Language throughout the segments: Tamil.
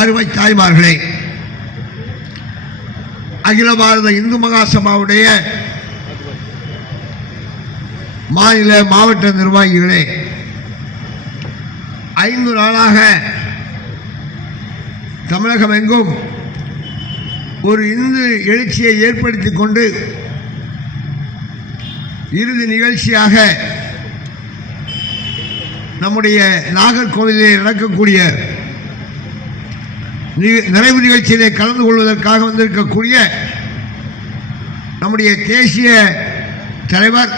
அருமை தாய்மார்களே, அகில பாரத இந்து மகாசபாவுடைய மாநில மாவட்ட நிர்வாகிகளே, 5 நாளாக தமிழகம் எங்கும் ஒரு இந்து எழுச்சியை ஏற்படுத்திக் கொண்டு இறுதி நிகழ்ச்சியாக நம்முடைய நாகர்கோவிலில் நடக்கக்கூடிய நிறைவு நிகழ்ச்சியிலே கலந்து கொள்வதற்காக வந்திருக்கக்கூடிய நம்முடைய தேசிய தலைவர்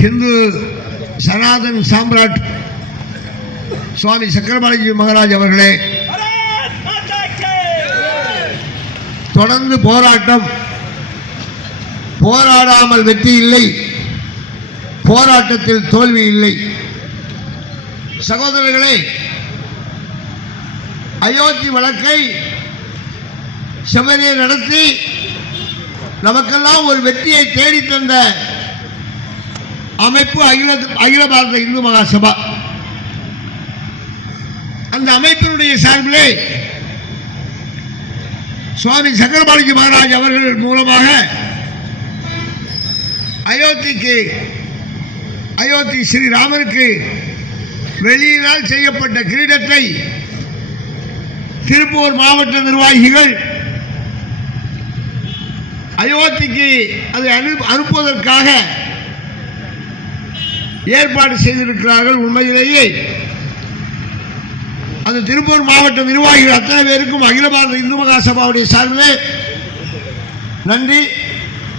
ஹிந்து சனாதன் சாம்ராட் சுவாமி சக்கரபாணிஜி மகாராஜ் அவர்களே, தொடர்ந்து போராட்டம், போராடாமல் வெற்றி இல்லை, போராட்டத்தில் தோல்வி இல்லை. சகோதரர்களே, அயோத்தி வழக்கை செம்மறியை நடத்தி நமக்கெல்லாம் ஒரு வெற்றியை தேடி தந்த அமைப்பு அகில பாரத இந்து மகாசபா. அந்த அமைப்பினுடைய சார்பிலே சுவாமி சக்கரபாணிஜி மகாராஜ் அவர்கள் மூலமாக அயோத்தி ஸ்ரீராமருக்கு வெளியினால் செய்யப்பட்ட கிரீடத்தை திருப்பூர் மாவட்ட நிர்வாகிகள் அயோத்திக்கு அதை அனுப்புவதற்காக ஏற்பாடு செய்திருக்கிறார்கள். உண்மையிலேயே அந்த திருப்பூர் மாவட்ட நிர்வாகிகள் அத்தனை பேருக்கும் அகில பாரத இந்து மகாசபாவுடைய சார்பிலே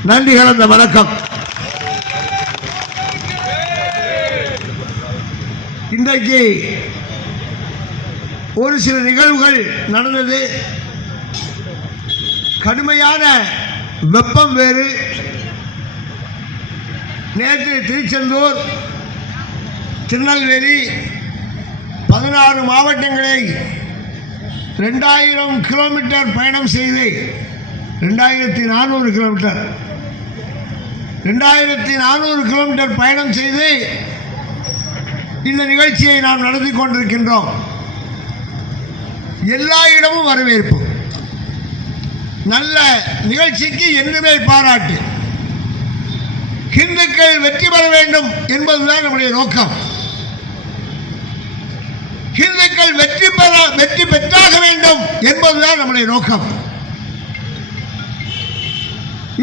நன்றி கலந்த வணக்கம். இன்றைக்கு ஒரு சில நிகழ்வுகள் நடந்தது. கடுமையான வெப்பம் வேறு. நேற்று திருச்செந்தூர், திருநெல்வேலி 16 மாவட்டங்களை 2000 கிலோமீட்டர் பயணம் செய்து 2400 கிலோமீட்டர் 2400 கிலோமீட்டர் பயணம் செய்து இந்த நிகழ்ச்சியை நாம் நடத்தி கொண்டிருக்கின்றோம். எல்லா இடமும் வரவேற்பு, நல்ல நிகழ்ச்சிக்கு என்றுமே பாராட்டு. இந்துக்கள் வெற்றி பெற வேண்டும் என்பதுதான் நம்முடைய நோக்கம். இந்துக்கள் வெற்றி பெற்றாக வேண்டும் என்பதுதான் நம்முடைய நோக்கம்.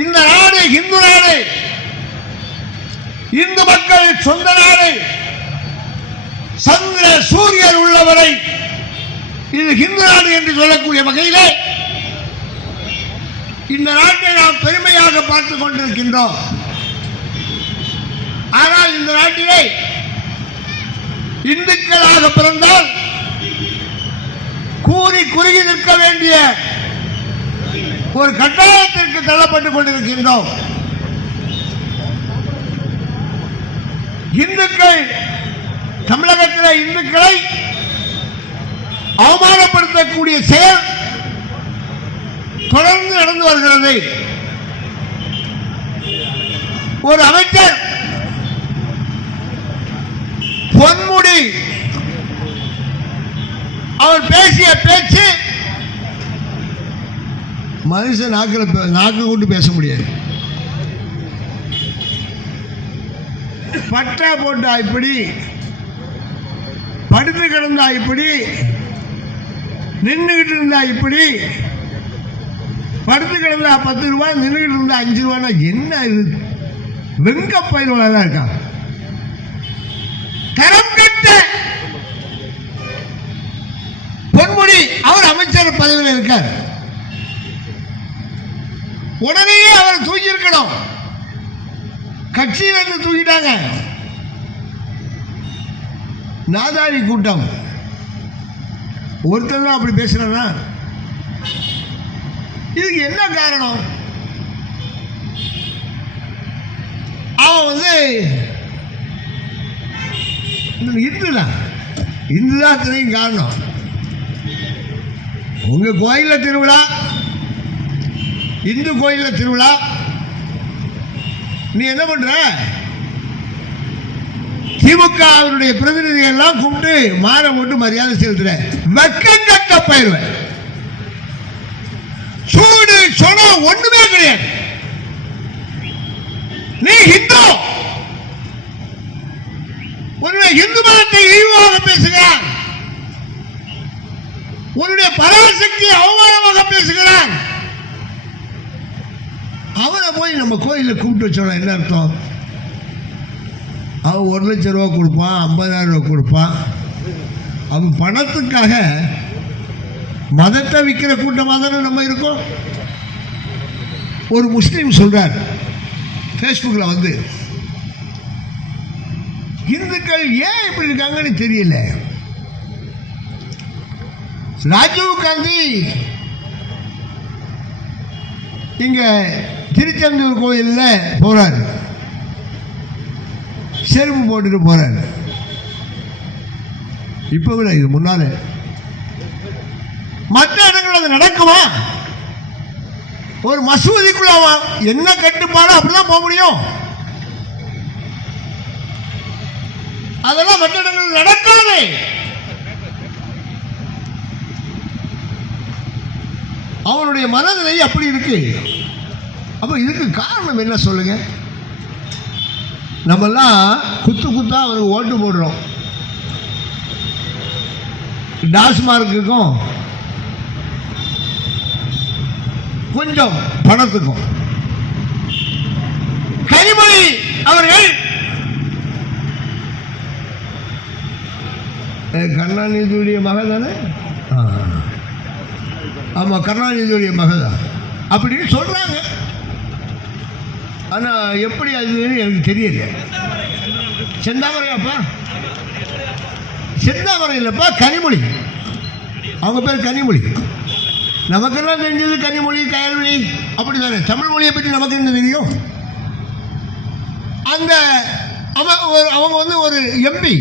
இந்த நாடு இந்து நாடு, இந்து மக்கள் சொந்த நாடு. சந்திர சூரியன் உள்ளவரை இது இந்து நாடு என்று சொல்லக்கூடிய வகையிலே இந்த நாட்டை நாம் பெருமையாக பார்த்துக் கொண்டிருக்கின்றோம். ஆனால் இந்த நாட்டிலே இந்துக்களாக பிறந்தால் கூறி குறுகி நிற்க வேண்டிய ஒரு கட்டாயத்திற்கு தள்ளப்பட்டுக் கொண்டிருக்கின்றோம். இந்துக்கள், தமிழகத்தில் இந்துக்களை அவமானப்படுத்தக்கூடிய செயல் தொடர்ந்து நடந்து வருகிறது. ஒரு அமைச்சர் பொன்முடி அவர் பேசிய பேச்சு மனுஷன் நாக்கு கொண்டு பேச முடியாது. பட்டா போட்டா இப்படி, படுத்து கிடந்தா இப்படி, நின்றுகிட்டு இருந்தா இப்படி, படுத்து கிடந்தா 10 ரூபாய், நின்றுகிட்டு இருந்தா 5 ரூபாய்னா என்ன இது? வெங்க பயிர்களாக இருக்கா? தரம் கட்ட பொன்முடி அவர் அமைச்சர் பதவியில் இருக்கார். உடனே அவர் தூக்கி இருக்கணும். கட்சியிலிருந்து தூக்கிட்டாங்க. நாதாரி கூட்டம் ஒருத்தர் தான் அப்படி பேசுறானா? இதுக்கு என்ன காரணம்? அவன் இந்துதான் தெரியும் காரணம். உங்க கோயில திருவிழா, இந்து கோயில திருவிழா, நீ என்ன பண்ற? திமுகவினுடைய பிரதிநிதிகள் எல்லாம் கூப்பிட்டு மாற போட்டு மரியாதை செலுத்துற வெக்கம் கட்ட பயிர்வேன். சூடு சொன ஒண்ணுமே கிடையாது. நீ ஹிந்து, உன்னுடைய இந்து மதத்தை இழிவாக பேசுகிறான், உன்னுடைய பராசக்தியை அவமானமாக பேசுகிறான். அவனை போய் நம்ம கோயிலில் கூப்பிட்டு வச்சோம். என்ன அர்த்தம்? அவன் 1 லட்சம் ரூபா கொடுப்பான், 50,000 ரூபா கொடுப்பான். அவன் பணத்துக்காக மதத்தை விற்கிற கூட்டமாக தானே நம்ம இருக்கோம். ஒரு முஸ்லீம் சொல்றார் ஃபேஸ்புக்கில் வந்து, இந்துக்கள் ஏன் இப்படி இருக்காங்கன்னு தெரியல. ராஜீவ் காந்தி இங்க திருச்செந்தூர் கோயிலில் போறாரு, செருப்பு போட்டுட்டு போறாரு. இப்ப விட இது முன்னால மற்ற இடங்கள் அது நடக்குமா? ஒரு மசூதிக்குள்ள என்ன கட்டுப்பாடு அப்படிதான் போக முடியும். அதெல்லாம் மற்ற இடங்கள் நடக்காது. அவனுடைய மனநிலை அப்படி இருக்கு. அப்ப இதுக்கு காரணம் என்ன சொல்லுங்க? நம்மெல்லாம் குத்து குத்தா அவனுக்கு ஓட்டு போடுறோம். டாஸ்மார்க்குக்கும் கொஞ்சம் பணத்துக்கும். கனிமொழி அவர்கள் கருணாநிதியுடைய மகள் தானே? ஆமா, கருணாநிதியுடைய மகள் தான் அப்படின்னு சொல்றாங்க. ஆனா எப்படி அதுன்னு எனக்கு தெரியல. செந்தாமரையாப்பா? செந்தாமரை இல்லப்பா, கனிமொழி. அவங்க பேர் கனிமொழி. நமக்கெல்லாம் தெரிஞ்சது கனிமொழி, கயல்மொழி அப்படித்தானே. தமிழ் மொழியை பற்றி நமக்கு என்ன தெரியும்? அந்த அவங்க வந்து ஒரு எம்பி.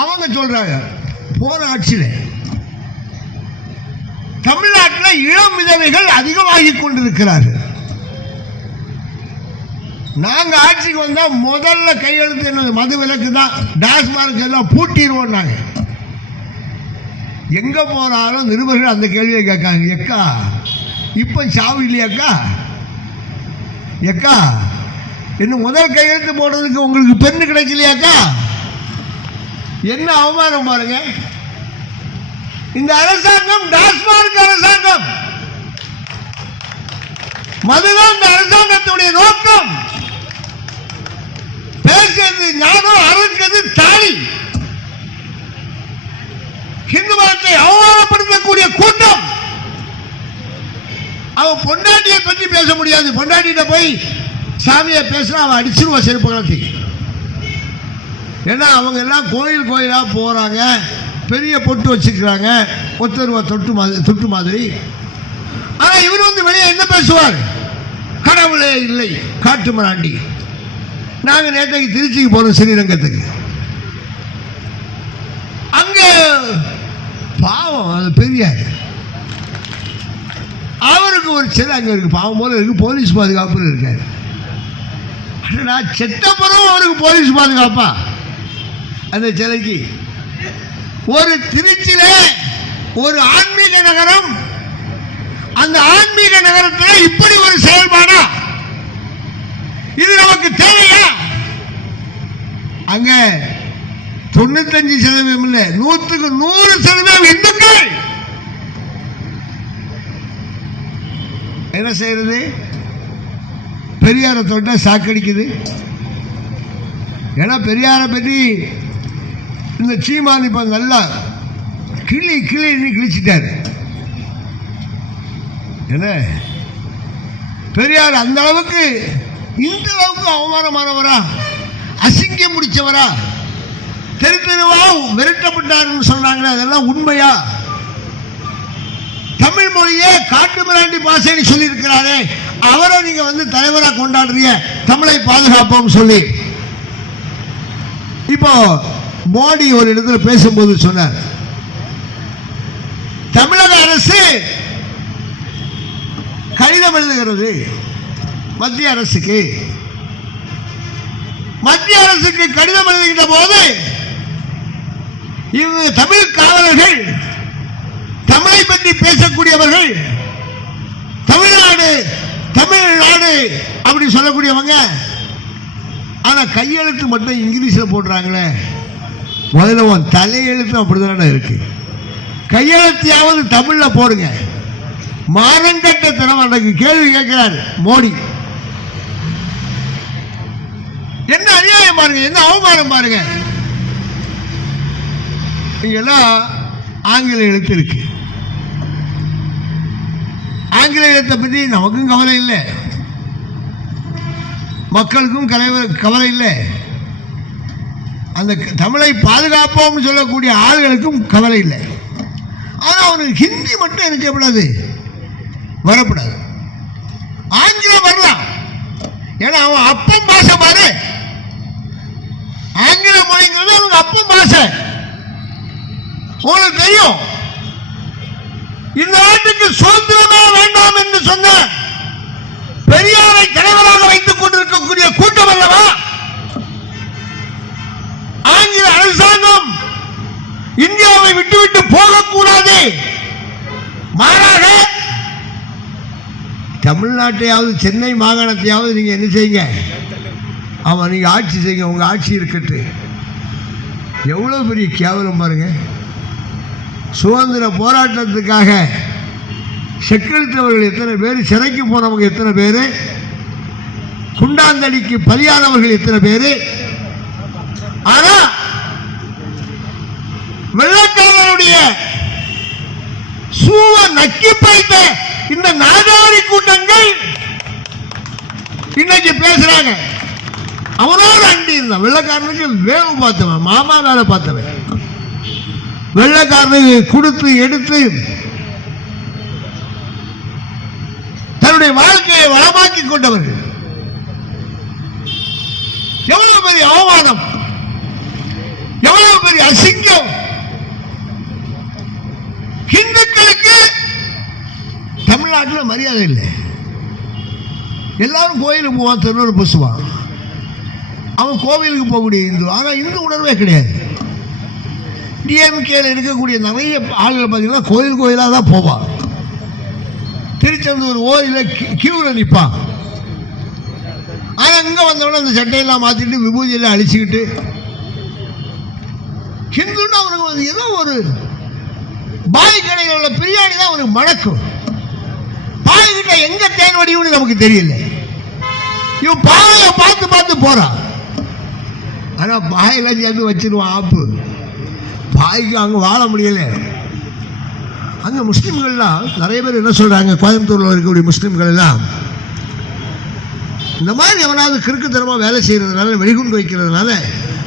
அவங்க சொல்றாங்க, போன ஆட்சியில் தமிழ்நாட்டில் இளம் விதவைகள் அதிகமாகி கொண்டிருக்கிறார்கள். நாங்க ஆட்சிக்கு வந்தா முதல்ல கையெழுத்து என்னது? மது விலக்கு தான். டாஸ்மார்க் எல்லாம் பூட்டிடுவோம். நாங்க எங்க போனாலும் நிருபர்கள் அந்த கேள்வியை கேட்காங்க. எக்கா இப்ப சாவு இல்லையாக்கா? எக்கா இன்னும் முதல் கையெழுத்து போடுறதுக்கு உங்களுக்கு பெண்ணு கிடைக்கலையாக்கா? என்ன அவமானம் பாருங்க. இந்த அரசாங்கம் டாஸ்மார்க் அரசாங்கம். மதுதான் இந்த அரசாங்கத்துடைய நோக்கம். பேசுறது ஞானம், அறுக்கிறது தாலி. ஹிந்து மதத்தை அவமானப்படுத்தக்கூடிய கூட்டம். அவன் பொண்டாட்டியை பற்றி பேச முடியாது. பொண்டாட்டிகிட்ட போய் சாமியை பேசுனா அவன் அடிச்சிருவா செருப்பு கலத்தி. ஏன்னா அவங்க எல்லாம் கோயில் கோயிலா போறாங்க, பெரிய பொட்டு வச்சுக்கிறாங்க, ஒத்தருவா தொட்டு மாதிரி. ஆனா இவர் வந்து வெளியே என்ன பேசுவார்? கடவுளே இல்லை, காட்டு மிராண்டி. நாங்க நேற்றைக்கு திருச்சிக்கு போறோம், ஸ்ரீரங்கத்துக்கு. அங்க பாவம் அது பெரியார், அவருக்கு ஒரு சிலை அங்க இருக்கு. பாவம் போல இருக்கு, போலீஸ் பாதுகாப்பு இருக்காரு. நான் செத்த பிறகு அவருக்கு போலீஸ் பாதுகாப்பா? அந்த சிலைக்கு ஒரு திருச்சியில ஒரு ஆன்மீக நகரம். அந்த ஆன்மீக நகரத்தில் இப்படி ஒரு செயல்பாடா? இது நமக்கு தேவையா? அங்க 95% இல்லை, 100% இந்துக்கள். என்ன செய்யறது? பெரியாரை தொட்டா சாக்கடிக்குது. ஏன்னா பெரியாரை பற்றி இந்த சீமான் இப்ப நல்லா கிளின்னு கிழிச்சிட்டாரு. என்ன பெரியார் அந்த அளவுக்கு, இந்த அளவுக்கு அவமானமானவரா, அசிங்கம் முடிச்சவரா, தெருவா விரட்டப்பட்டார் சொல்றாங்களே, அதெல்லாம் உண்மையா? தமிழ் மொழியே காட்டு மிராண்டி பாசைன்னு சொல்லி இருக்கிறாரே, அவரை நீங்க வந்து தலைவரா கொண்டாடுறீங்க, தமிழை பாதுகாப்போம் சொல்லி. இப்போ மோடி ஒரு இடத்துல பேசும்போது சொன்னார், தமிழக அரசு கடிதம் எழுதுகிறது மத்திய அரசுக்கு. மத்திய அரசுக்கு கடிதம் எழுதுகின்ற போது இவங்க தமிழ் காவலர்கள், தமிழை பற்றி பேசக்கூடியவர்கள், தமிழ்நாடு தமிழ்நாடு அப்படி சொல்லக்கூடியவங்க, ஆனா கையெழுத்து மட்டும் இங்கிலீஷ்ல போடுறாங்களே. முதல்ல உன் தலையெழுத்து அப்படிதான் இருக்கு. கையெழுத்தையாவது தமிழ்ல போடுங்க. மானங்கட்ட தினம் அன்றைக்கு கேள்வி கேட்கிறார் மோடி. என்ன அநியாயம் பாருங்க, என்ன அவமானம் பாருங்க. இங்கெல்லாம் ஆங்கில எழுத்து இருக்கு. ஆங்கில எழுத்தை பற்றி நமக்கும் கவலை இல்லை, மக்களுக்கும் கவலை இல்லை, அந்த தமிழை பாதுகாப்போம் சொல்லக்கூடிய ஆளுகளுக்கும் கவலை இல்லை. ஆனால் அவனுக்கு ஹிந்தி மட்டும் என்ன செய்யப்படாது, வரப்படாது. ஆங்கிலம் வரலாம், ஏன்னா அவன் அப்பம் பாச பாரு. ஆங்கில மொழிங்கிறது அவனுக்கு அப்பம் பாச. உங்களுக்கு தெரியும், இந்த நாட்டுக்கு சுதந்திரமே வேண்டாம் என்று சொன்ன பெரியாரை தலைவராக வைத்துக் கொண்டிருக்கக்கூடிய கூட்டம் அல்லவா ஆங்கில அரசாங்கம் இந்தியாவை விட்டுவிட்டு போகக்கூடாது. மாறாக தமிழ்நாட்டையாவது சென்னை மாகாணத்தையாவது நீங்க என்ன செய்யுங்க, அவன் நீங்க ஆட்சி செய்யுங்க, உங்க ஆட்சி இருக்கட்டு. எவ்வளவு பெரிய கேவலம் பாருங்க. சுதந்திர போராட்டத்துக்காக செக்களித்தவர்கள் எத்தனை பேர், சிறைக்கு போனவங்க எத்தனை பேர், குண்டாந்தடிக்கு பலியானவர்கள் எத்தனை பேர். ஆனா வெள்ளக்காரனுடைய சூவ நக்கி பைத்த இந்த நாடாரி கூட்டங்கள் இன்னைக்கு பேசுறாங்க. அவனோட அண்டி இருந்தான். வெள்ளக்காரனுக்கு வேவு பார்த்தவன், மாமா வேலை பார்த்தவன், வெள்ளக்காரனுக்கு கொடுத்து எடுத்து தன்னுடைய வாழ்க்கையை வளமாக்கி கொண்டவர்கள். எவ்வளவு பெரிய அவமானம், எவ்வளவு பெரிய அசிங்கம். இந்துக்களுக்கு தமிழ்நாட்டில் மரியாதை இல்லை. எல்லாரும் கோயிலுக்கு போவான், திருநூறு பூசுவான். அவன் கோவிலுக்கு போகக்கூடிய இந்து, ஆனால் இந்து உணர்வே கிடையாது. டிஎம்கேல இருக்கக்கூடிய நிறைய ஆளுகள் பார்த்தீங்கன்னா கோயில் கோயிலாக தான் போவான். திருச்செந்தூர் ஓரில கியூவில் நிற்பான். ஆனால் இங்கே வந்தவொடனே அந்த சட்டையெல்லாம் மாற்றிட்டு விபூதியெல்லாம் அழிச்சுக்கிட்டு ஹிந்துன்னா அவனுக்கு ஏதோ ஒரு பாய் கடையில் உள்ள பிரியாணி தான் அவனுக்கு மணக்கும். பாய்கிட்ட எங்க தேன் வடிவுன்னு நமக்கு தெரியல. இவன் பாயை பார்த்து பார்த்து போறான். ஆனா பாயெல்லாம் சேர்ந்து வச்சிருவான் ஆப்பு. பாய்க்கு அங்கே வாழ முடியல. அங்கே முஸ்லீம்கள்லாம் நிறைய பேர் என்ன சொல்றாங்க, கோயம்புத்தூர்ல இருக்கக்கூடிய முஸ்லீம்கள் எல்லாம் இந்த மாதிரி எவனாவது கிறுக்குத்தனமாக வேலை செய்யறதுனால, வெடிகுண்டு வைக்கிறதுனால,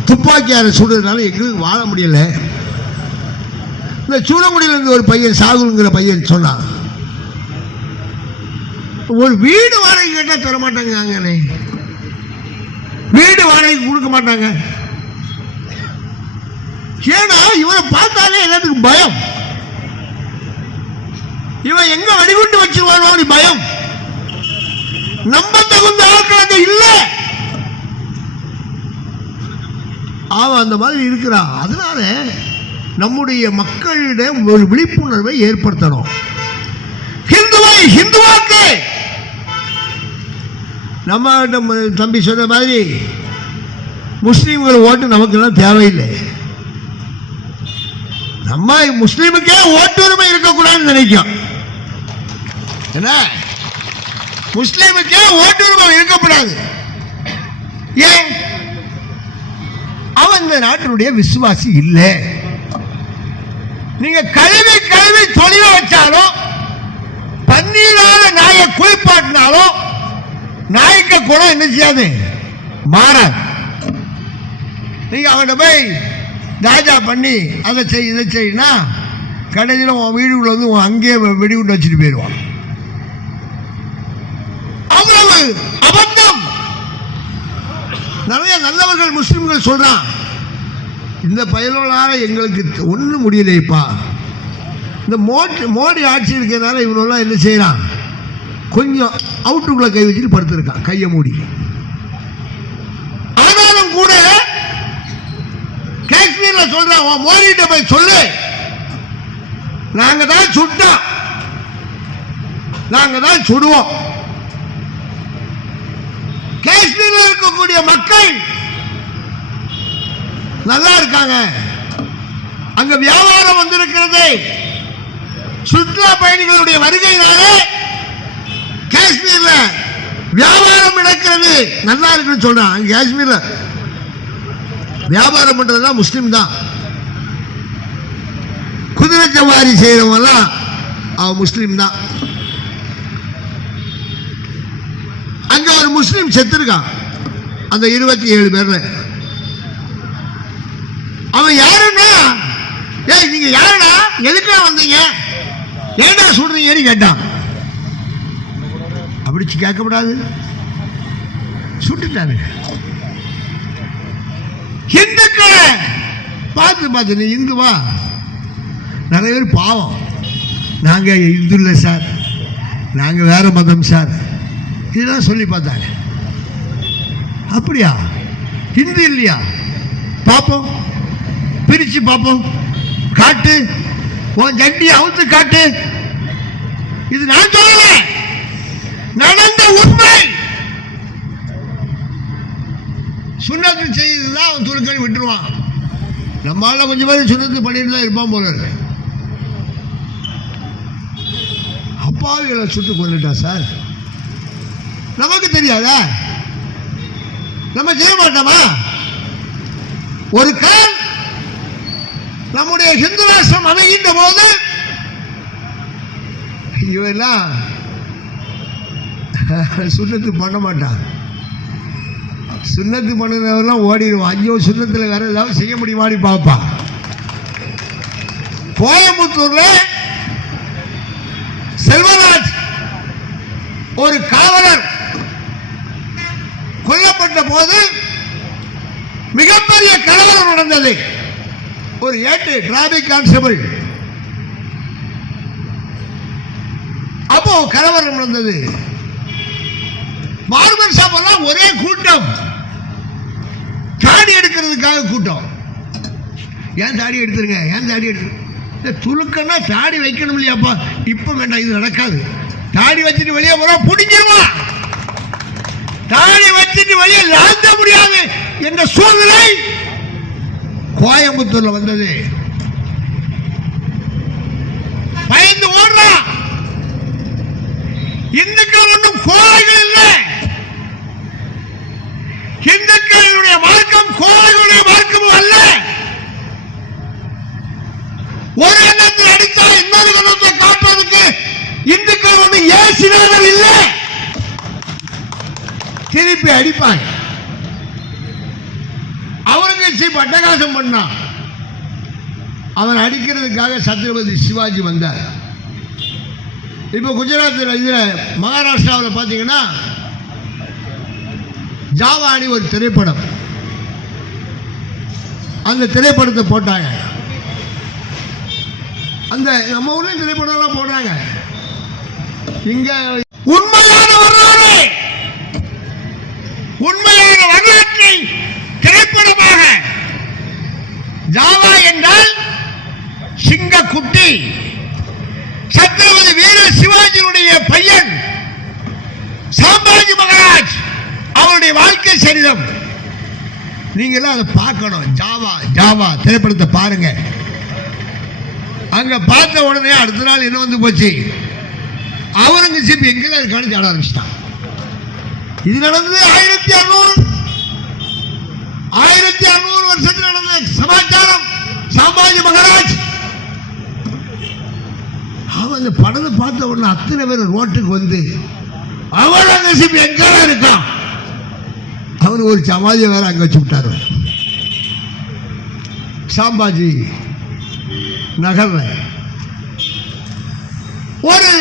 துப்பாக்கியாரை சுடுறதுனால எங்களுக்கு வாழ முடியல. இந்த சூழங்குடியிலிருந்து ஒரு பையன் சாகுங்கிற பையன் சொன்னான், ஒரு வீடு வாடகை கேட்டால் தர மாட்டாங்க, வீடு வாடகை கொடுக்க மாட்டாங்க. ஏன்னா இவனை பார்த்தாலே எல்லாத்துக்கும் பயம். இவன் எங்க வெடிகுண்டு வச்சிருவானோ பயம். நம்ப தகுந்த ஆட்கள் இல்ல, அவன் அந்த மாதிரி இருக்கிறான். அதனால நம்முடைய மக்களிடம் ஒரு விழிப்புணர்வை ஏற்படுத்தணும். ஹிந்துவை ஹிந்துவாக்கு. நம்ம தம்பி சொன்ன மாதிரி முஸ்லீம்கள் ஓட்டு நமக்கு எல்லாம் தேவையில்லை. நம்ம முஸ்லீமுக்கே ஓட்டுரிமை இருக்கக்கூடாதுன்னு நினைக்கும். என்ன, முஸ்லீமுக்கே ஓட்டுரிமை இருக்கக்கூடாது. ஏன்? அவன் இந்த நாட்டினுடைய விசுவாசி இல்லை. நீங்க கழுவி கழுவி தொழில வச்சாலும், பன்னீரால நாயை குளிப்பாட்டினாலும் நாய்க்கு குணம் என்ன செய்யாது, மாறாது. நீங்க அவனை போய் ராஜா பண்ணி அதை செய் இதை செய்யினா கடைசியில் உன் வீடுக்குள்ள வந்து அங்கேயே வெடிகுண்டு வச்சுட்டு போயிடுவான். அவ்வளவு அபத்தம். நிறைய நல்லவர்கள் முஸ்லிம்கள் சொல்றான், இந்த பயனால எங்களுக்கு ஒன்றும் முடியலைப்பா, இந்த மோடி ஆட்சி இருக்கிறதுனால இவனெல்லாம் என்ன செய்யறான், கொஞ்சம் அவுட்டுக்குள்ள கை வச்சுட்டு படுத்திருக்கான், கையை மூடி. ஆனாலும் காஷ்மீர்ல சொல்றேன், மோடிட்ட போய் சொல்லு, நாங்க தான் சுட்டோம், நாங்க தான் சுடுவோம். காஷ்மீரில் இருக்கக்கூடிய மக்கள் நல்லா இருக்காங்க. அங்க வியாபாரம் வந்திருக்கிறது. சுற்றுலா பயணிகளுடைய வருகையினாலே காஷ்மீர்ல வியாபாரம் நடக்கிறது, நல்லா இருக்குன்னு சொல்றான். அங்க காஷ்மீர்ல வியாபாரம் பண்றதுதான் முஸ்லிம் தான். குதிரை சவாரி செய்யறவங்க அவன் முஸ்லிம் தான். அங்க ஒரு முஸ்லிம் செத்துருக்கான். அந்த 27 பேர்ல அவன் யாருன்னா, ஏய் நீங்க யாருடா, எதுக்கா வந்தீங்க, ஏண்டா சொல்றீங்கன்னு கேட்டான். அப்படி கேட்கக்கூடாது, சுட்டுட்டாரு. இந்துக்களை பார்த்து நீ இந்துவா, நிறைய பேர் பாவம், நாங்க இந்து இல்லை சார், நாங்க வேற மதம் சார், இதெல்லாம் சொல்லி பார்த்தாங்க. அப்படியா, ஹிந்து இல்லையா, பார்ப்போம், பிரிச்சு பார்ப்போம், காட்டு, உன் ஜண்டியை அவுத்து காட்டு. இது நான் சொல்லல, நடந்த உண்மை. சுண்ணத்து செய்ததுதான் அவன் துருக்கடி விட்டுருவான். நம்மளால கொஞ்சம் பேர் சுண்ணத்து பண்ணிட்டு தான் இருப்பான் போல இருக்கு. அப்பாவிகளை சுட்டு கொண்டுட்டா சார், நமக்கு தெரியாதா, நம்ம செய்ய மாட்டோமா? ஒரு கால் நம்முடைய ஹிந்து ராஷ்டிரம் அமைகின்ற போது இவெல்லாம் சுண்ணத்து பண்ண மாட்டான். சுண்ணத்து பண்ணுறவரெல்லாம் ஓடிடுவான். ஐயோ சுண்ணத்தில் வேற ஏதாவது செய்ய முடியுமான்னு பார்ப்பான். கோயம்புத்தூர்ல செல்வராஜ் ஒரு காவலர் கொல்லப்பட்ட போது மிகப்பெரிய கலவரம் நடந்தது. ஒரு 8 டிராபிக் கான்ஸ்டபிள், அப்போ கலவரம் நடந்தது. பார்பர் ஷாப் எல்லாம் ஒரே கூட்டம், தாடி எடுக்கிறதுக்காக கூட்டம். ஏன் தாடி எடுத்துருங்க, ஏன் தாடி எடுத்து துளுக்கன்னா தாடி வைக்கணும் இல்லையாப்பா, இப்ப வேண்டாம், இது நடக்காது. தாடி வச்சுட்டு வெளியே போறா பிடிச்சிருவா, தாடி வச்சுட்டு வெளியே லாந்த முடியாது என்ற சூழ்நிலை கோயம்புத்தூர்ல வந்தது. பயந்து ஓடுறா. இந்துக்கள் ஒன்றும் கோழைகள் இல்லை, இந்துக்களுடைய மார்க்கம் கோழைகளுடைய மார்க்கமும் அல்ல. ஒரு எண்ணத்தில் அடித்தா இன்னொரு எண்ணத்தை காட்டுறதுக்கு இந்துக்கள் ஒன்று ஏசினவர்கள் இல்லை, திருப்பி அடிப்பாங்க. அவுரங்கசீப் அட்டகாசம் பண்ணான். அவன் அடிக்கிறதுக்காக சத்ரபதி சிவாஜி வந்தார். இப்ப குஜராத்தில் இதில் மகாராஷ்டிராவில் பார்த்தீங்கன்னா ஜாவானி ஒரு திரைப்படம், அந்த திரைப்படத்தை போட்டாங்க. அந்த நம்ம ஊர்ல திரைப்படம் எல்லாம் போடுறாங்க. இங்க உண்மையான வரலாறு, உண்மையான வரலாற்றை திரைப்படமாக ஜாவா என்றால் சிங்கக்குட்டி, சத்ரபதி வீர சிவாஜியுடைய பையன் சாம்பாஜி மகாராஜ், அவருடைய வாழ்க்கை சரிதம். நீங்க எல்லாம் அதை பார்க்கணும். ஜாவா ஜாவா திரைப்படத்தை பாருங்க. அங்க பார்த்த உடனே அடுத்த நாள் என்ன வந்து போச்சு, அவுரங்கசீப் எங்கெல்லாம் இருக்கான்னு தேட ஆரம்பிச்சிட்டான். இது நடந்தது 1600 வருஷத்தில் நடந்த சமாச்சாரம். சாம்பாஜி மகாராஜ் அவன் அந்த படத்தை பார்த்த உடனே அத்தனை பேர் ரோட்டுக்கு வந்து அவுரங்கசீப் எங்கெல்லாம் இருக்கான், அவரு ஒரு சமாதியை வேற அங்க வச்சு விட்டாரு. சாம்பாஜி நகர்ல ஒரு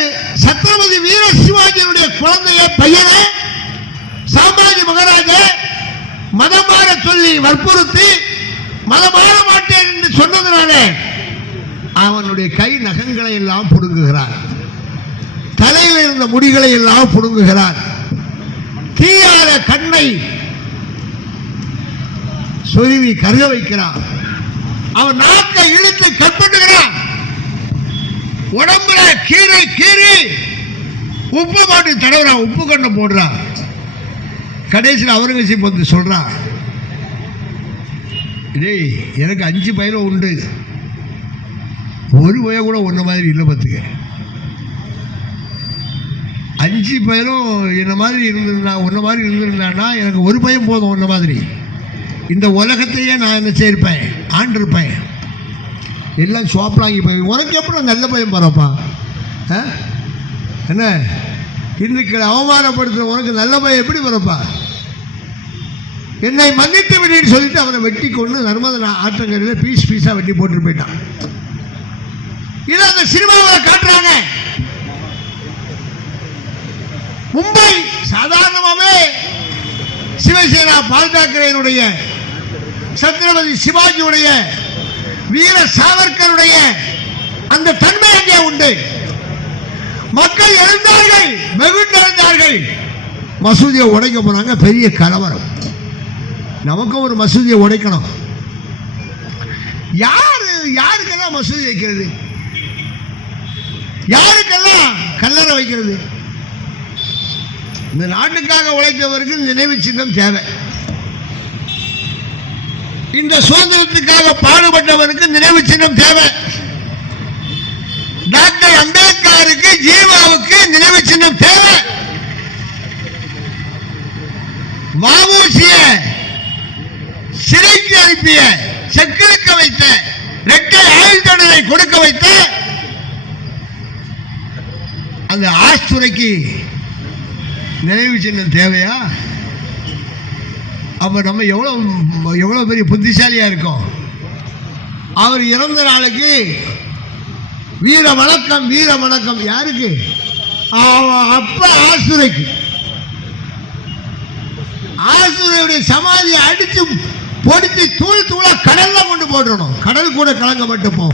சத்ரபதி வீர சிவாஜியுடைய குழந்தைய பையனை சாம்பாஜி மகாராஜ மதம் மாற சொல்லி வற்புறுத்தி மதம் மாற மாட்டேன் என்று சொன்னதுனால அவனுடைய கை நகங்களை எல்லாம் புடுங்குகிறார், தலையில் இருந்த முடிகளை எல்லாம் புடுங்குகிறார், தீயார கண்ணை சொருவி கருக வைக்கிறார். அவன் நாக்கை இழுத்து கற்பட்டுகிறான். உடம்புல கீரை கீறி உப்பு போட்டு தடவுறான், உப்பு கொண்டு போடுறான். கடைசியில் அவுரங்கசீப் வந்து சொல்றான், டேய் எனக்கு 5 பையனும் உண்டு, ஒரு பையன் கூட ஒன்ன மாதிரி இல்லை பார்த்துக்க. 5 பையனும் என்ன மாதிரி இருந்திருந்தா, ஒன்ன மாதிரி இருந்திருந்தான்னா எனக்கு ஒரு பையன் போதும், ஒன்ன மாதிரி இந்த உலகத்தையே நான் என்ன செய்யிருப்பேன், ஆண்டிருப்பேன். எல்லாம் சோப்பலாங்கி பையன், உனக்கு எப்படி நல்ல பையன் போறப்பா? என்ன இன்னைக்கு அவமானப்படுத்துற உனக்கு நல்ல பையன் எப்படி வரப்பா? என்னை மன்னித்து விடுன்னு சொல்லிட்டு அவனை வெட்டி கொண்டு நர்மதா ஆற்றங்கரையில் பீஸ் பீஸா வெட்டி போட்டு போயிட்டான். இதை அந்த சினிமாவில் காட்டுறாங்க. மும்பை சாதாரணமாகவே சிவசேனா பால் தாக்கரேனுடைய, சத்ரபதி சிவாஜியுடைய, வீர சாவர்கருடைய அந்த தன்மை அங்கே உண்டு. மக்கள் எழுந்தார்கள், வெகுண்டெழுந்தார்கள். மசூதியை உடைக்க போனாங்க, பெரிய கலவரம். நமக்கும் ஒரு மசூதியை உடைக்கணும். யாருக்கெல்லாம் மசூதி வைக்கிறது, யாருக்கெல்லாம் கல்லறை வைக்கிறது? இந்த நாட்டுக்காக உழைத்தவருக்கு நினைவு சின்னம் தேவை. இந்த சுதந்திரத்துக்காக பாடுபட்டவருக்கு நினைவு சின்னம் தேவை. டாக்டர் அம்பேத்கருக்கு, ஜீவாவுக்கு நினைவு சின்னம் தேவை. வஉசிய சிறைக்கு அனுப்பிய, செக்கிழுக்க வைத்த, இரட்டை ஆயுள் தண்டனை கொடுக்க வைத்த அந்த ஆஸ்துரைக்கு நினைவு சின்னம் தேவையா? அப்ப நம்ம எவ்வளவு பெரிய புத்திசாலியா இருக்கோம். அவர் இறந்த நாளுக்கு வீர வணக்கம், வீர வணக்கம். யாருக்கு? அப்ப ஆசுரைக்கு. ஆசுரையுடைய சமாதியை அடிச்சு பொடித்து தூள் தூளா கடல்ல கொண்டு போடணும். கடல் கூட கலங்க மட்டும் போ.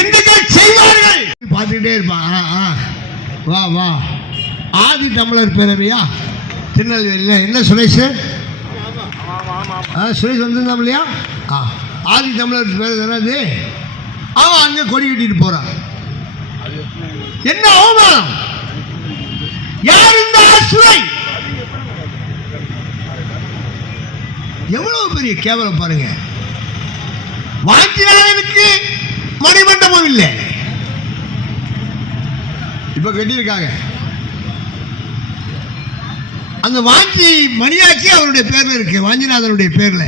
இந்துக்கள் செய்வார்கள். பார்த்துக்கிட்டே இருப்பான். வா வா, ஆதி தமிழர் பேரவையா திருநெல்வேலியில். என்ன சுரேஷ்? சுரேஷ் வந்திருந்தா இல்லையா? ஆதி தமிழர் பேர் என்னது? அவன் அங்கே கொடி கட்டிட்டு போறான். என்ன அவமானம்! யார் இந்த ஆசுரை? எவ்வளவு பெரிய கேவலம் பாருங்க. வாஞ்சிநாதனுக்கு மணிமண்டபம் இல்லை, இப்ப கட்டியிருக்காங்க. அந்த வாஞ்சி மணியாச்சி அவருடைய பேர்ல இருக்கு, வாஞ்சிநாதனுடைய பேர்ல.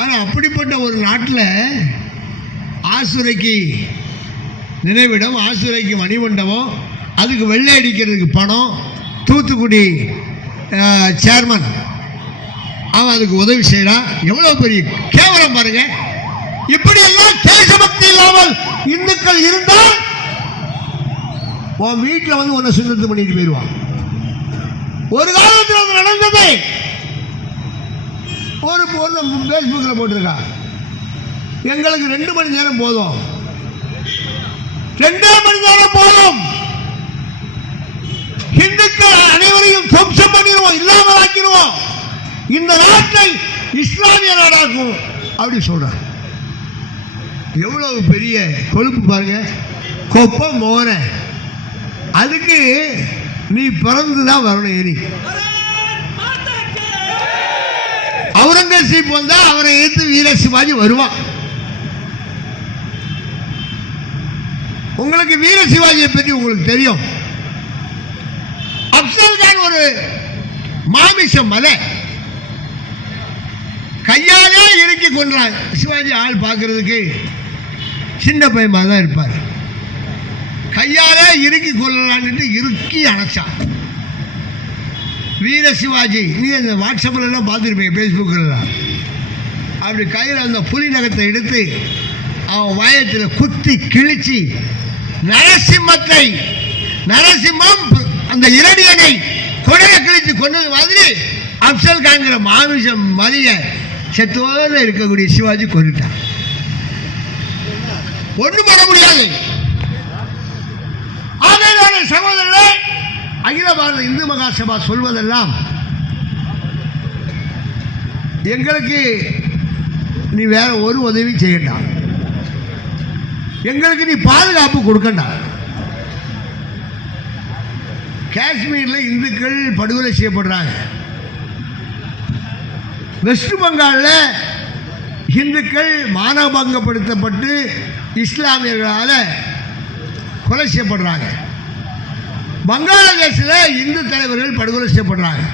ஆனா அப்படிப்பட்ட ஒரு நாட்டில் ஆசுரைக்கு நினைவிடம், ஆசுரைக்கு மணிமண்டபம், அதுக்கு வெள்ளை அடிக்கிறதுக்கு பணம், தூத்துக்குடி சேர்மன் அவன் அதுக்கு உதவி செய்யறான். எவ்வளவு பெரிய கேவலம் பாருங்க. இப்படி எல்லாம் தேசபக்தி இல்லாமல் இந்துக்கள் இருந்தால் உன் வீட்டில் வந்து உன்னை சுத்தம் பண்ணிட்டு போயிடுவான். ஒரு காலத்தில் அது நடந்தது. ஒரு பேஸ்புக்கில் போட்டிருக்கா, எங்களுக்கு 2 மணி நேரம் போதும், 2 மணி நேரம் போதும், இந்துக்கள் அனைவரையும் துவம்சம் பண்ணிடுவோம், இல்லாமல் ஆக்கிடுவோம், இந்த நாட்டை இஸ்லாமிய நாடாக்கும் அப்படி சொல்றாங்க. எவ்வளவு பெரிய கொழுப்பு பாருங்க. கொப்பம் மோர, அதுக்கு நீ பிறந்துதான் வரணும். ஏறி அவுரங்கசீப் வந்தா அவரை எதிர்த்து வீர சிவாஜி வருவான். உங்களுக்கு வீர சிவாஜியை பற்றி உங்களுக்கு தெரியும். அப்சல் கான் ஒரு மாமிச மலை, கையாலே இறுக்கி கொண்டான். சிவாஜி ஆள் பார்க்கறதுக்கு சின்ன பையன் தான் இருப்பார். கையாலே இறுக்கி கொள்ளலான்னு இறுக்கி அணைச்சான். வீர சிவாஜி, நீ அந்த வாட்ஸ்அப்ல எல்லாம் பார்த்துருப்பீங்க, பேஸ்புக்கில். அப்படி கையில் அந்த புலி நகத்தை எடுத்து அவன் வயத்தில் குத்தி கிழிச்சு நரசிம்மத்தை, நரசிம்மம் அந்த இரணியனை கொடையை கிழிச்சு கொண்டது மாதிரி அப்சல் காங்கிற மாமிசம் மதிய செத்தோடு இருக்கக்கூடிய சிவாஜி கொண்டுட்டான். ஒன்றும் பண்ண முடியாது. சகோதரர்களே, அகில பாரத இந்து மகாசபா சொல்வதெல்லாம் எங்களுக்கு நீ வேற ஒரு உதவியும் செய்யண்டா, எங்களுக்கு நீ பாதுகாப்பு கொடுக்கண்டா. காஷ்மீரில் இந்துக்கள் படுகொலை செய்யப்படுறாங்க. வெஸ்ட் பெங்காலில் இந்துக்கள் மானபங்கப்படுத்தப்பட்டு இஸ்லாமியர்களால் கொலை செய்யப்படுறாங்க. பங்களாதேஷில் இந்து தலைவர்கள் படுகொலை செய்யப்படுறாங்க.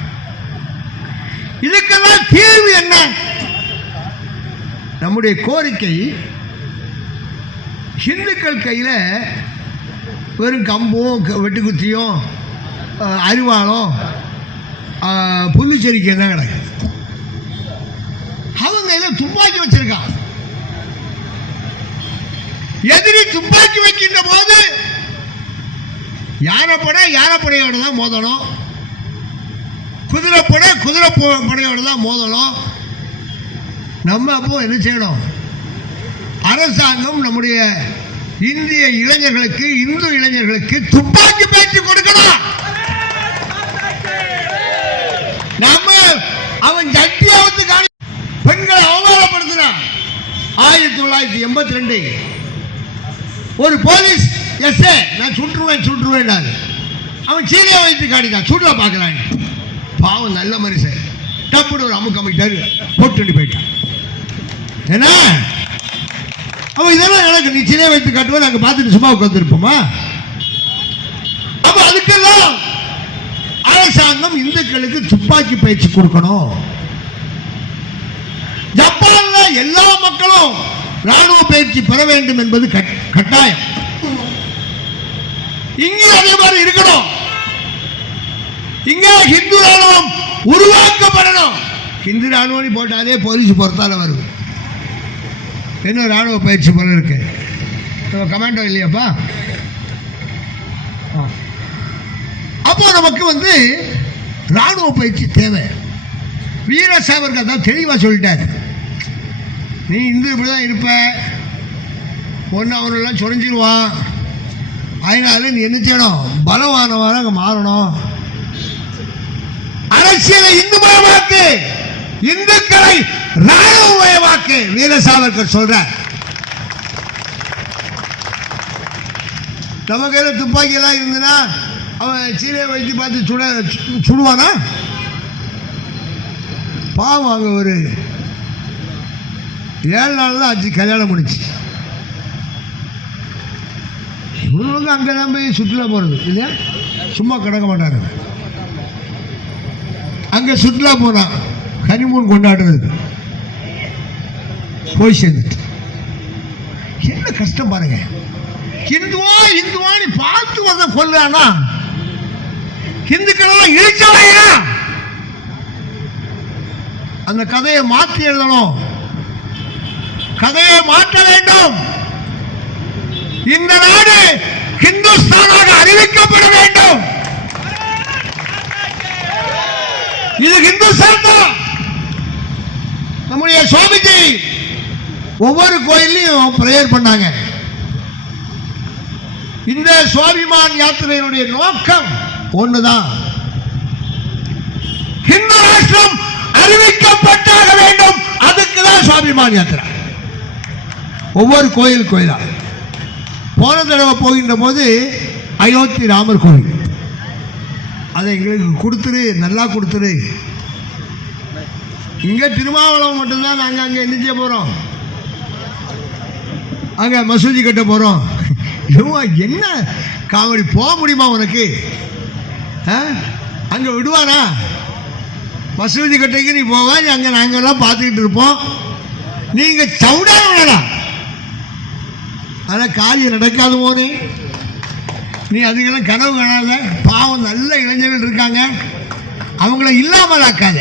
இதுக்கெல்லாம் தீர்வு என்ன? நம்முடைய கோரிக்கை, இந்துக்கள் கையில் வெறும் கம்பும் வெட்டுக்குத்தியும் அரிவாளும் புதுச்சேரிக்கு என்ன கிடக்கு? அவங்க கையில் துப்பாக்கி வச்சிருக்கான். எதிரி துப்பாக்கி வைக்கின்ற போது யானைப்படையோட தான் மோதணும், குதிரைப்படையோட தான் மோதணும். நம்ம அப்போ என்ன செய்யணும்? அரசாங்கம் நம்முடைய இந்திய இளைஞர்களுக்கு, இந்து இளைஞர்களுக்கு துப்பாக்கி பேச்சு கொடுக்கணும். நம்ம அவன் ஜட்டியாவது பெண்களை அவமானப்படுத்தினான். 1982 ஒரு போலீஸ் எஸ்ஏ நான் சுற்றுவேன் அவன் சீலையை வைத்து காட்டினான், சுற்றுலா பார்க்கலான். பாவம் நல்ல மனுஷன், டப்புன்னு ஒரு அமுக்கிட்டாரு, போட்டு போயிட்டான். ஏன்னா அவன் இதெல்லாம் எனக்கு நீ சீலையை வைத்து காட்டுவோம், நாங்கள் பார்த்துட்டு சும்மா உட்காந்துருப்போமா? அப்ப அதுக்கெல்லாம் அரசாங்கம் இந்துக்களுக்கு துப்பாக்கி பயிற்சி கொடுக்கணும். ஜப்பான்ல எல்லா மக்களும் ராணுவ பயிற்சி பெற வேண்டும் என்பது கட்டாயம். இங்கே அதே மாதிரி இருக்கணும். இங்க ஹிந்து ராணுவம் உருவாக்கப்படணும். ஹிந்து ராணுவம் போட்டாலே போலீஸ் பொறுத்தால வருது. என்ன ராணுவ பயிற்சி போல இருக்கு, கமாண்டோ இல்லையாப்பா? அப்போ நமக்கு ராணுவ பயிற்சி தேவை. வீர சாவர்கர் தான் தெளிவா சொல்லிட்டாரு, நீ இந்து இப்படிதான் இருப்ப, ஒன்று அவனெல்லாம் சொரிஞ்சிருவான், அதனால நீ என்ன செய்யணும்? பலவானவராக மாறணும். அரசியலை இந்துமயமாக்கு, இந்துக்களை ராணுவமயமாக்கு. வீர சாவர்கர் சொல்ற. நம்ம கையில் துப்பாக்கி எல்லாம் இருந்துன்னா அவன் சீலையை வைத்து பார்த்து சுடுவானா? பாவம், அங்கே ஒரு 7 நாள் தான் ஆச்சு கல்யாணம் முடிச்சு. இவங்களுக்கு அங்கே தான் போய் சுற்றுலா போகிறது இல்லையா, சும்மா கிடக்க மாட்டாங்க. அங்கே சுற்றுலா போனான், ஹனிமூன் கொண்டாடுறது போய் சேர்ந்துட்டு. என்ன கஷ்டம் பாருங்க. இந்துவான்னு பார்த்து வந்த கொள்ளானா, இந்துக்கள் இழிச்சவையா? அந்த கதையை மாற்றி எழுதணும், கதையை மாற்ற வேண்டும். இந்த நாடு ஹிந்துஸ்தானாக அறிவிக்கப்பட வேண்டும். இது ஹிந்துஸ்தான் தான். நம்முடைய சுவாமிஜி ஒவ்வொரு கோயிலையும் பிரேயர் பண்ணாங்க. இந்த சுவாபிமான் யாத்திரையினுடைய நோக்கம் ஒண்ணுதான், ஹிந்து ராஷ்டிரம் அறிவிக்கப்பட்டாக வேண்டும். அதுக்குதான் சுவாபிமான் யாத்திரை. ஒவ்வொரு கோயிலா போன தடவை போகின்ற போது அயோத்தி ராமர் கோயில், அதை எங்களுக்கு கொடுத்துரு, நல்லா கொடுத்துரு. இங்க திருமாவளவன் மட்டும்தான் நாங்கள் அங்கே என்ன செய்ய போறோம்? அங்க மசூதி கட்ட போறோம். என்ன காமெடி, போக முடியுமா உனக்கு? அங்க விடுவானா? மசூதி கட்டைக்கு நீ போவா, அங்க நாங்கெல்லாம் பார்த்துக்கிட்டு இருப்போம். நீங்க சவுடா விடலாம், ஆனா காரியம் நடக்காது போனே. நீ அதுக்கெல்லாம் கனவு காணாத. பாவம் நல்ல இளைஞர்கள் இருக்காங்க, அவங்கள இல்லாமல் ஆக்காத.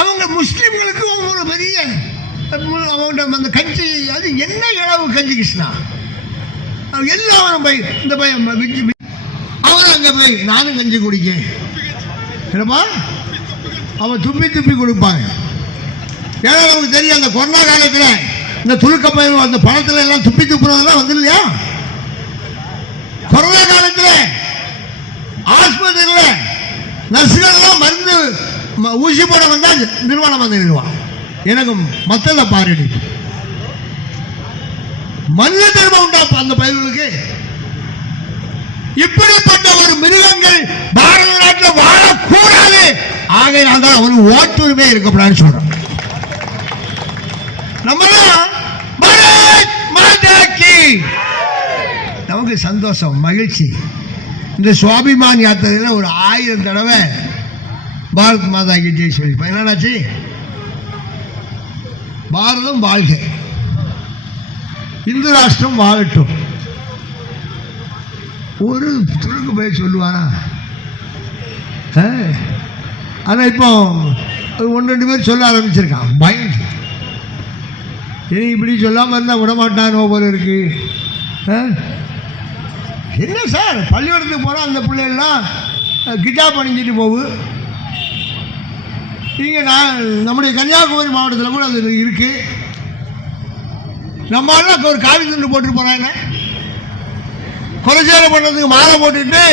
அவங்க முஸ்லிம்களுக்கு ஒரு பெரிய அந்த கஞ்சி, அது என்ன இளவு கஞ்சி கிருஷ்ணா, எல்லாரும் போய் இந்த பையன் அவன் அங்கே போய் நானும் கஞ்சி குடிக்க என்னப்பா, அவன் துப்பி கொடுப்பாங்க. ஏன்னா நமக்கு தெரியும் அந்த கொரோனா காலத்தில் இந்த துளுக்கப்பயிர் அந்த பணத்தில் எல்லாம் துப்புறதெல்லாம் வந்து இல்லையா? கொரோனா காலத்தில் ஆஸ்பத்திரியில் நர்ஸுகள் எல்லாம் மருந்து ஊசி போட வந்தால் நிர்வாணம் வந்து நிறுவான். எனக்கு மத்தத பாருடி மனித தர்மம் உண்டா அந்த பயல்களுக்கு? இப்படிப்பட்ட ஒரு மிருகங்கள் பாரத நாட்டில் வாழக்கூடாது. ஆகையினால் தான் அவனுக்கு ஓட்டுரிமை இருக்கக்கூடாதுன்னு சொல்றான். நம்மளாம் பாரத் மாதா கி, நமக்கு சந்தோஷம் மகிழ்ச்சி. இந்த சுவாபிமான் யாத்திரையில ஒரு 1000 தடவை பாரத் மாதா கி ஜெய் சொல்லி என்னன்னாச்சு, பாரதம் வாழ்க, இந்து ராஷ்டிரம் வாழட்டும். ஒரு துருக்கு போய் சொல்லுவாரா? ஆனா இப்போ 1-2 பேர் சொல்ல ஆரம்பிச்சிருக்கான். பயந்து இனி இப்படி சொல்லாம இருந்தா விடமாட்டானோ போல இருக்கு. என்ன சார், பள்ளிக்கூடத்துக்கு போனா அந்த பிள்ளைகள்லாம் கிட்டாப் அணிஞ்சிட்டு போகு. இங்கே நம்முடைய கன்னியாகுமரி மாவட்டத்தில் கூட அது இருக்கு. நம்ம ஒரு காவி துண்டு போட்டு போறாங்க, குறைச்சேர பண்ணுறதுக்கு மாலை போட்டுட்டு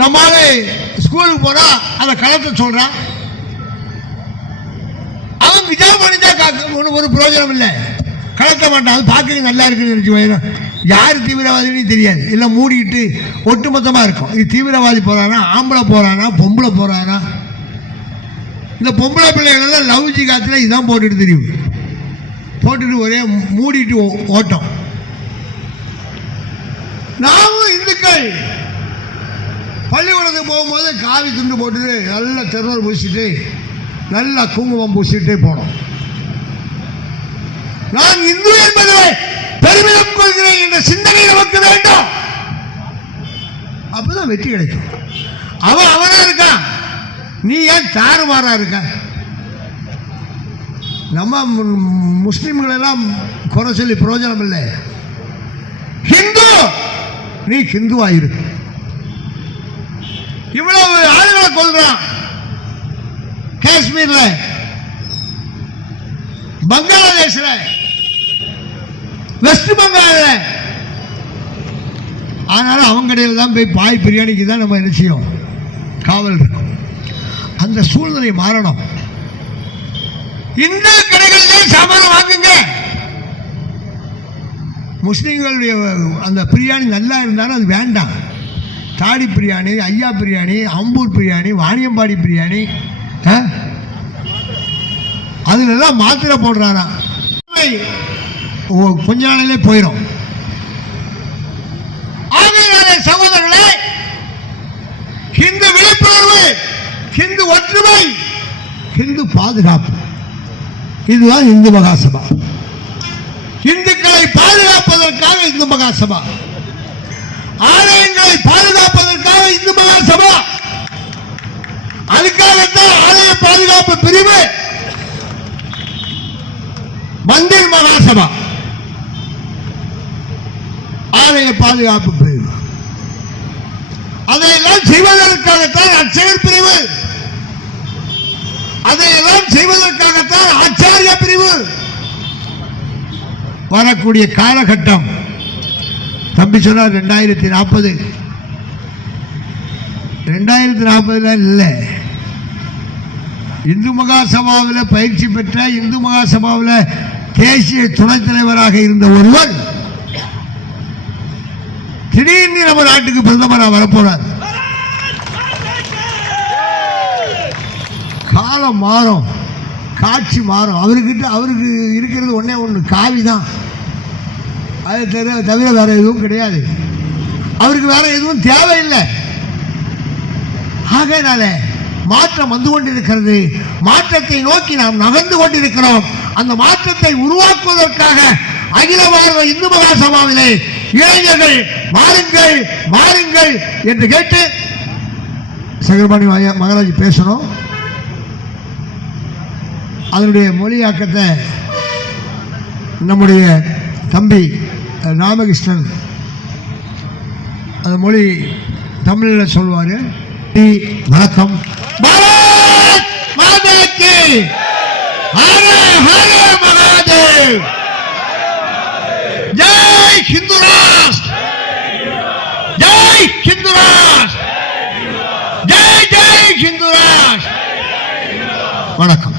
நம்மளால ஸ்கூலுக்கு போனா அதை கலத்த சொல்றான். அவன் கிட்டாப் அணிஞ்சா ஒரு பிரயோஜனம் இல்லை, கலத்த மாட்டான். அது பார்க்க நல்லா இருக்குன்னு நினைச்சு யார் தீவிரவாதின்னு தெரியாது, இல்லை மூடிக்கிட்டு ஒட்டுமொத்தமாக இருக்கும். இது தீவிரவாதி போறானா, ஆம்பளை போறானா, பொம்பளை போறானா? இந்த பொம்பளை பிள்ளைகள் தான் லவ் ஜிகாத்தில் இதான் போட்டுட்டு தெரியும், போட்டுட்டு ஒரே மூடிட்டு ஓட்டம். நாமும் இந்துக்கள் பள்ளிக்கூடத்துக்கு போகும்போது காவி துண்டு போட்டுட்டு நல்ல தெருவர் பூசிட்டு நல்லா குங்குமம் பூசிட்டு போனோம். நான் இந்து என்பதை பெருமிதம் கொள்கிறேன் என்ற சிந்தனை நமக்கு வேண்டும். அப்பதான் வெற்றி கிடைக்கும். அவனா இருக்கான், நீ ஏன் தாறுமாறா இருக்க? நம்ம முஸ்லிம்கள் எல்லாம் குறை சொல்லி பிரயோஜனம் இல்லை. ஹிந்து, நீ ஹிந்துவாயிரு. இவ்வளவு ஆளுகளை கொள்றான். காஷ்மீர்ல, பங்களாதேஷ்ல, வெஸ்ட் பெங்கால்ல. ஆனாலும் அவங்க கடையில் தான் போய் பாய் பிரியாணிக்கு தான் நம்ம நிச்சயம் காவல் இருக்கும். அந்த சூழ்நிலை மாறணும். இந்த கடைகளிலே சாமான் வாங்குங்க. முஸ்லீம்களுடைய அந்த பிரியாணி நல்லா இருந்தாலும் அது வேண்டாம். தாடி பிரியாணி, ஐயா பிரியாணி, அம்பூர் பிரியாணி, வாணியம்பாடி பிரியாணி, அதுல எல்லாம் மாத்திரை போடுறாரா, கொஞ்ச நாளிலே போயிடும். சகோதரர்களே, ஹிந்து விழிப்புணர்வு, ஹிந்து ஒற்றுமை, ஹிந்து பாதுகாப்பு, இதுதான் இந்து மகாசபா. இந்துக்களை பாதுகாப்பதற்காக இந்து மகாசபா, ஆலயங்களை பாதுகாப்பதற்காக இந்து மகாசபா. அதுக்காகத்தான் ஆலய பாதுகாப்பு பிரிவு, மந்திர் மகாசபா, ஆலய பாதுகாப்பு பிரிவு. அதையெல்லாம் செய்வதற்காகத்தான் அர்ச்சகர் பிரிவு, அதையெல்லாம் செய்வதற்காகத்தான் ஆச்சாரிய பிரிவு. வரக்கூடிய காலகட்டம் தம்பி சொன்னார் 2040. 2040 இல்லை, இந்து மகாசபாவில் பயிற்சி பெற்ற, இந்து மகாசபாவில் தேசிய துணைத் தலைவராக இருந்த ஒருவர் திடீர்னு நம்ம நாட்டுக்கு பிரதமராக வரப்போறார். காலம் மாறும், காட்சி மாறும். அவருக்கு இருக்கிறது ஒன்னே ஒன்று, காவி தான். அது தவிர வேற எதுவும் கிடையாது. அவருக்கு வேற எதுவும் தேவையில்லை. ஆகையினால மாற்றம் வந்து கொண்டிருக்கிறது. மாற்றத்தை நோக்கி நாம் நகர்ந்து கொண்டிருக்கிறோம். அந்த மாற்றத்தை உருவாக்குவதற்காக அகில பாரத இந்து மகாசபாவிலே இளைஞர்கள் வாருங்கள் வாருங்கள் என்று கேட்டு சகர்பாணி மகாராஜ் பேசணும். அதனுடைய மொழியாக்கத்தை நம்முடைய தம்பி ராமகிருஷ்ணன் அந்த மொழி தமிழில் சொல்வாரு. வணக்கம். பாரத் மாதா கி ஹர ஹர மகாதேவ். ஜெய் ஹிந்து ராஷ்டிர, ஜெய் ஹிந்து ராஷ்டிர, ஜெய் ஜெய் ஹிந்து ராஷ்டிர. வணக்கம்.